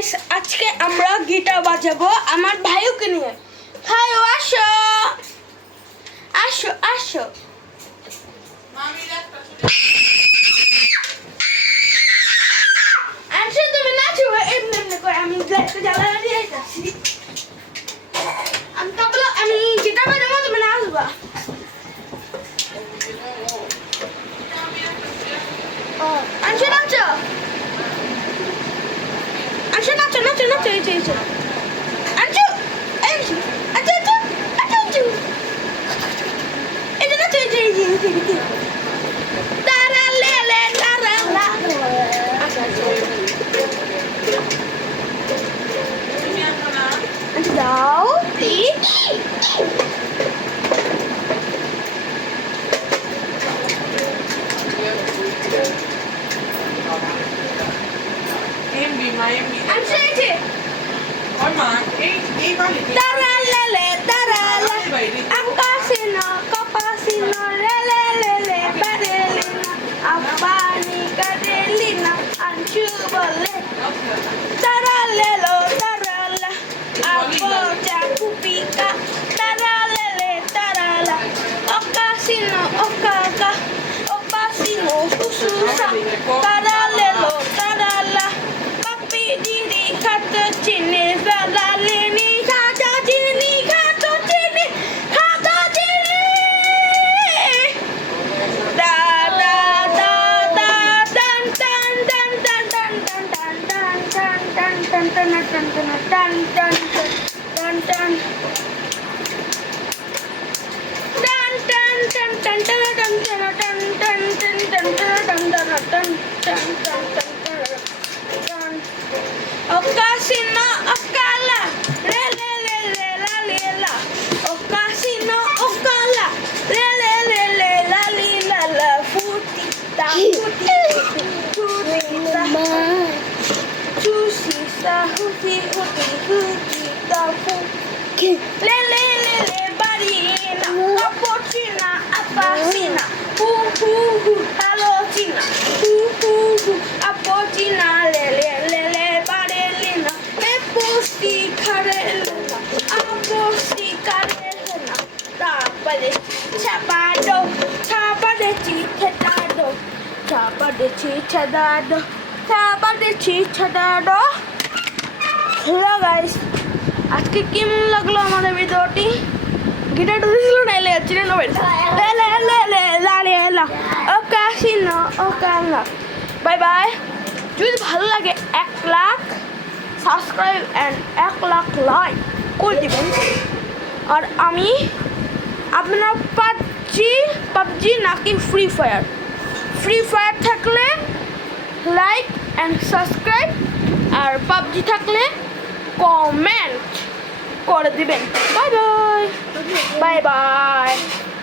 Guys, আজকে আমরা guitar বাজাবো আমার ভাইকে নিয়ে। ভাইও আসো আসো আসো। আচ্ছা তুমি নাচো এমনি এমনি করে। আমি জ্বালা দিয়ে যাচ্ছি। আমি গিটার বাজাবো, তুমি নাচবা। আচ্ছা নাচো আচ্ছা নাচো নাচো নাচো এই যে আচ্ছা আচ্ছা আচ্ছা আচ্ছা আচ্ছা এই যে নাচো এই যে তারা লে লে তারা লা। আচ্ছা আচ্ছা দাও please. Taralele, tarala, akasino, kapasino, lelelele, badelina, abani, kadelina, anchubale. Taralelo, tarala, aboja, kupika, taralele, tarala, okasino, okaka, opasino, sususa, taralelo, tarala, papi, didi, kato, chine, zalalini. Okasino, okala, le le le le la le la. Okasino, okala, le le le le la le la la. Futita, futita, futita. Susisa, huti, huti, hutita, futi. Le le le le barina, cappuccina, appasina. Hu hu hu, halocina. Hu hu hu, appocina, le le le le barellina. E posti carellina, apposti carellina. Tapale, chapado, chapade chichadado, chapade chichadado, chapade chichadado. Hello guys, আজকে কেমন লাগলো আমাদের ভিডিওটি? গিটারটা দিছিল না এলে চিনে নেবে। লে লে লে লে লা লে লা ওকাসিনো ওকালা। Bye bye. যদি ভালো লাগে 1 lakh subscribe and 1 lakh like করে দিবেন। আর আপনারা পাবজি নাকি ফ্রি ফায়ার থাকলে লাইক এন্ড সাবস্ক্রাইব, আর পাবজি থাকলে কমেন্ট করে দিবেন। Bye bye bye by.